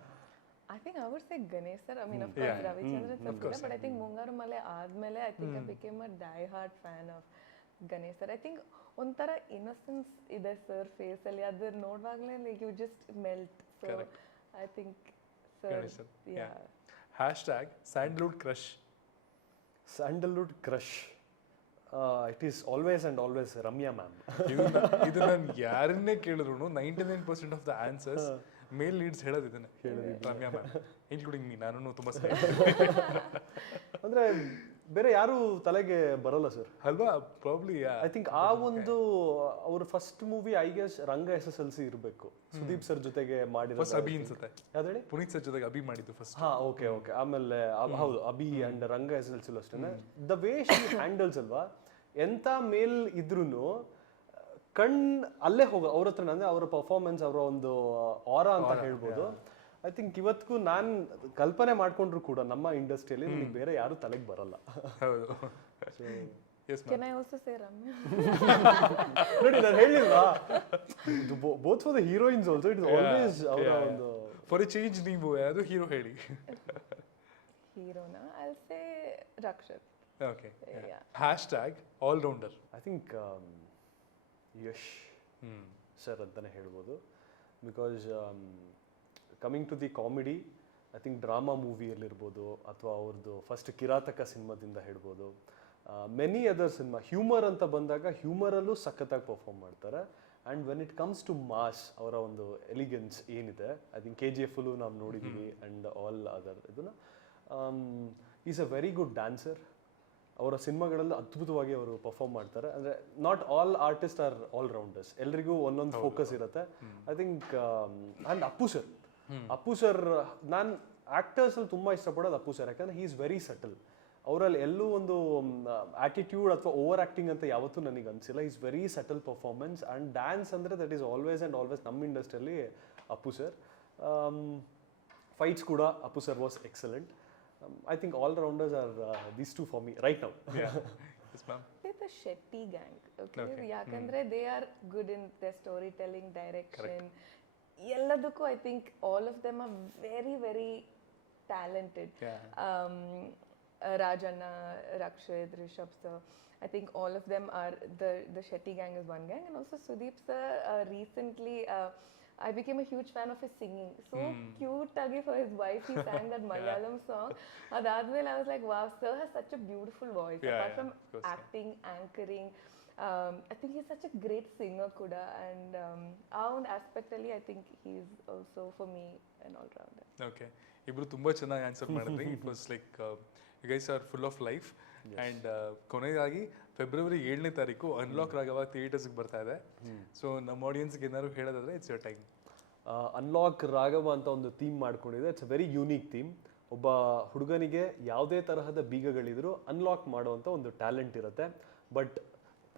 I think I would say Ganesh sir. I mean, of course, Ravichandran sir, but I think Mungaru Male ಆದ್ಮೇಲೆ I think I became a die-hard fan of Ganesh sir. I think ಒಂಥರ innocence ಇದೆ sir face ಅಲ್ಲಿ, ಅದು ನೋಡುವಾಗಲೇ like you just melt. So I think sir. Hashtag Sandalwood crush. Sandalwood crush it is always and always Ramya ma'am. ಇದು ನಾನು ಯಾರನ್ನೇ ಕೇಳಿದ್ರು 99% of the answers male leads ಹೇಳೋದು ಇದನ್ನೇ, ರಮ್ಯಾ ಮ್ಯಾಮ್ ಇನ್ಕ್ಲೂಡಿಂಗ್ ಮೀ. ನಾನು ತುಂಬಾ ಅಂದ್ರೆ ಬೇರೆ ಯಾರು ತಲೆಗೆ ಬರಲ್ಲ ಸರ್ ಅಲ್ವಾ. ಪ್ರಾಬ್ಲಿ ಐ ಥಿಂಕ್ ಆ ಒಂದು ಅವ್ರ first movie I guess Ranga SSLC ಇರಬೇಕು, ಸುದೀಪ್ ಸರ್ ಜೊತೆಗೆ ಮಾಡಿರೋ. ಅಭಿ ಅನ್ಸುತ್ತೆ, ಯಾವ್ದು ಪುನೀತ್ ಸರ್ ಜೊತೆಗೆ ಅಭಿ ಮಾಡಿದ್ದು ಫಸ್ಟ್. ಹಾ ಓಕೆ. ಆಮೇಲೆ ಹೌದು ಅಭಿ ಅಂಡ್ ರಂಗ SSLC ಅಷ್ಟೇನೆ. ದ ವೇ ಶಿ ಹ್ಯಾಂಡಲ್ಸ್ ಅಲ್ವಾ, ಎಂತ ಮೇಲ್ ಇದ್ರೂನು ಕಣ್ ಅಲ್ಲೇ ಹೋಗ ಅವ್ರ ಹತ್ರ, ಅಂದ್ರೆ ಅವರ ಪರ್ಫಾರ್ಮೆನ್ಸ್, ಅವರ ಒಂದು ಆರಾ ಅಂತ ಹೇಳ್ಬೋದು. ಐ ಥಿಂಕ್ ಇವತ್ತಿಗೂ ನಾನು ಕಲ್ಪನೆ ಮಾಡ್ಕೊಂಡ್ರು ಕೂಡ ನಮ್ಮ ಇಂಡಸ್ಟ್ರಿಯಲ್ಲಿ ನಿಮಗೆ ಬೇರೆ ಯಾರು ತಲೆಗೆ ಬರಲ್ಲ. ಹೌದು. Can I also say Ramya? ನೋಡಿ ನಾನು ಹೇಳಿಲ್ವಾ, both for the heroines also it is always ಅವರ ಒಂದು ಫಾರ್ ಎ ಚೇಂಜ್. ನೀವು ಯಾವುದು ಹೀರೋ ಹೇಳಿ. ಹೀರೋನಾ I'll say Rakshit. Okay. Hashtag all rounder. I think Yash sir ಅಂತಾನೆ ಹೇಳ್ಬೋದು. Because coming to the comedy, I think drama ಮೂವಿಯಲ್ಲಿರ್ಬೋದು ಅಥವಾ ಅವ್ರದ್ದು ಫಸ್ಟ್ ಕಿರಾತಕ ಸಿನಿಮಾದಿಂದ ಹೇಳ್ಬೋದು, ಮೆನಿ ಅದರ್ ಸಿನಿಮಾ ಹ್ಯೂಮರ್ ಅಂತ ಬಂದಾಗ ಹ್ಯೂಮರಲ್ಲೂ ಸಖತ್ತಾಗಿ ಪರ್ಫಾರ್ಮ್ ಮಾಡ್ತಾರೆ. And when it comes to mass ಅವರ ಒಂದು ಎಲಿಗೆನ್ಸ್ ಏನಿದೆ, ಐ ಥಿಂಕ್ KGF ನಾವು ನೋಡಿದ್ದೀವಿ ಆ್ಯಂಡ್ ಆಲ್ ಅದರ್ ಇದನ್ನು. Is a very good dancer. ಅವರ ಸಿನಿಮಾಗಳಲ್ಲಿ ಅದ್ಭುತವಾಗಿ ಅವರು ಪರ್ಫಾರ್ಮ್ ಮಾಡ್ತಾರೆ. ಅಂದರೆ not all artist are all rounders, ಎಲ್ರಿಗೂ ಒಂದೊಂದು ಫೋಕಸ್ ಇರುತ್ತೆ. I think and Appu sir ನಾನು ಆ್ಯಕ್ಟರ್ಸಲ್ಲಿ ತುಂಬ ಇಷ್ಟಪಡೋದು ಅಪ್ಪು ಸರ್. ಯಾಕಂದರೆ ಹಿ ಈಸ್ ವೆರಿ ಸಟಲ್. ಅವರಲ್ಲಿ ಎಲ್ಲೂ ಒಂದು ಆಟಿಟ್ಯೂಡ್ ಅಥವಾ ಓವರ್ ಆ್ಯಕ್ಟಿಂಗ್ ಅಂತ ಯಾವತ್ತೂ ನನಗೆ ಅನಿಸಿಲ್ಲ. Is very subtle performance and dance ಅಂದರೆ that is always and always ನಮ್ಮ ಇಂಡಸ್ಟ್ರಿಯಲ್ಲಿ ಅಪ್ಪು ಸರ್. ಫೈಟ್ಸ್ ಕೂಡ Appu sir was excellent. I think all rounders are these two for me right now. Yes, ma'am. The Shetty gang, okay? ಯಾಕಂದ್ರೆ they are good in their storytelling, direction. ಎಲ್ಲದಕ್ಕೂ I think all of them are very, very talented. Rajanna, Rakshit, Rishabh sir, I think all of them are the Shetty gang is one gang, and also Sudeep sir recently I became a huge fan of his singing. So cute agi for his wife he sang that Malayalam song. Adadmel I was like, wow, sir has such a beautiful voice. Apart from acting, anchoring, I think he's such a great singer kuda, and our aspect ali I think he's also for me an all rounder. Okay, ibru tumba ಚೆನ್ನಾಗಿ answer ಮಾಡಿದ್ರಿ. It was like you guys are full of life. And ಕೊನೆಯದಾಗಿ February 7ನೇ ತಾರೀಕು unlock Raghava ಥಿಯೇಟರ್ಸ್ಗೆ ಬರ್ತಾ ಇದೆ. So ನಮ್ಮ ಆಡಿಯನ್ಸ್ಗೆ ಏನಾದ್ರು ಹೇಳೋದಾದ್ರೆ it's your time. Unlock Raghava ಅಂತ ಒಂದು ಥೀಮ್ ಮಾಡ್ಕೊಂಡಿದೆ. It's a very unique theme. ಒಬ್ಬ ಹುಡುಗನಿಗೆ ಯಾವುದೇ ತರಹದ ಬೀಗಗಳಿದ್ರು ಅನ್ಲಾಕ್ ಮಾಡುವಂಥ ಒಂದು ಟ್ಯಾಲೆಂಟ್ ಇರುತ್ತೆ. ಬಟ್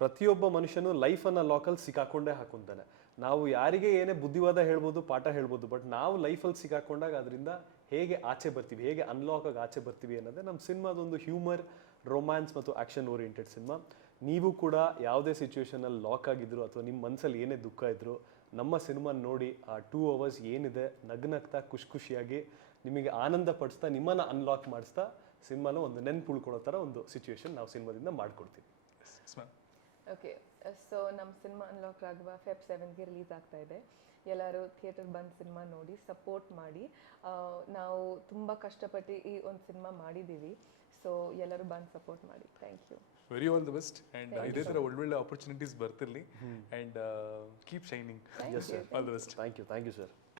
ಪ್ರತಿಯೊಬ್ಬ ಮನುಷ್ಯನು ಲೈಫನ್ನು ಲಾಕಲ್ಲಿ ಸಿಕ್ಕಾಕೊಂಡೇ ಹಾಕೊಂತಾನೆ. ನಾವು ಯಾರಿಗೆ ಏನೇ ಬುದ್ಧಿವಾದ ಹೇಳ್ಬೋದು, ಪಾಠ ಹೇಳ್ಬೋದು, ಬಟ್ ನಾವು ಲೈಫಲ್ಲಿ ಸಿಕ್ಕಾಕೊಂಡಾಗ ಅದರಿಂದ ಹೇಗೆ ಆಚೆ ಬರ್ತೀವಿ, ಹೇಗೆ ಅನ್ಲಾಕ್ ಆಗಿ ಆಚೆ ಬರ್ತೀವಿ ಅನ್ನೋದೇ ನಮ್ಮ ಸಿನಿಮಾದೊಂದು ಹ್ಯೂಮರ್, ರೊಮ್ಯಾನ್ಸ್ ಮತ್ತು ಆ್ಯಕ್ಷನ್ ಓರಿಯೆಂಟೆಡ್ ಸಿನಿಮಾ. ನೀವು ಕೂಡ ಯಾವುದೇ ಸಿಚುವೇಶನಲ್ಲಿ ಲಾಕ್ ಆಗಿದ್ರು ಅಥವಾ ನಿಮ್ಮ ಮನಸ್ಸಲ್ಲಿ ಏನೇ ದುಃಖ ಇದ್ರು ನಮ್ಮ ಸಿನಿಮಾ ನೋಡಿ ಆ 2 hours ಏನಿದೆ ನಗ್ನಗ್ತಾ ಖುಷಿಯಾಗಿ ನಿಮಗೆ ಆನಂದ ಪಡಿಸ್ತಾ ನಿಮ್ಮನ್ನು ಅನ್ಲಾಕ್ ಮಾಡಿಸ್ತಾ ಸಿನಿಮಾನ ಒಂದು ನೆನ್ಪು ಉಳ್ಕೊಳ್ಳೋ ಥರ ಒಂದು ಸಿಚುವೇಶನ್ ನಾವು ಸಿನಿಮಾದಿಂದ ಮಾಡಿಕೊಡ್ತೀವಿ. ಓಕೆ, ಸೊ ನಮ್ಮ ಸಿನಿಮಾ ಅನ್ಲಾಕ್ ರಾಘವ Feb 7ಗೆ ರಿಲೀಸ್ ಆಗ್ತಾ ಇದೆ. ಎಲ್ಲರೂ ಥಿಯೇಟರ್ ಬಂದು ಸಿನಿಮಾ ನೋಡಿ ಸಪೋರ್ಟ್ ಮಾಡಿ. ನಾವು ತುಂಬ ಕಷ್ಟಪಟ್ಟು ಈ ಒಂದು ಸಿನಿಮಾ ಮಾಡಿದ್ದೀವಿ. ಸೊ ಎಲ್ಲರೂ ಬಂದು ಸಪೋರ್ಟ್ ಮಾಡಿ. Thank you. Very all the best. And ಇದೇ ಥರ ಒಳ್ಳೊಳ್ಳೆ ಆಪರ್ಚುನಿಟೀಸ್ ಬರ್ತಿರಲಿ. And keep shining. Yes sir. All the best. Thank you sir.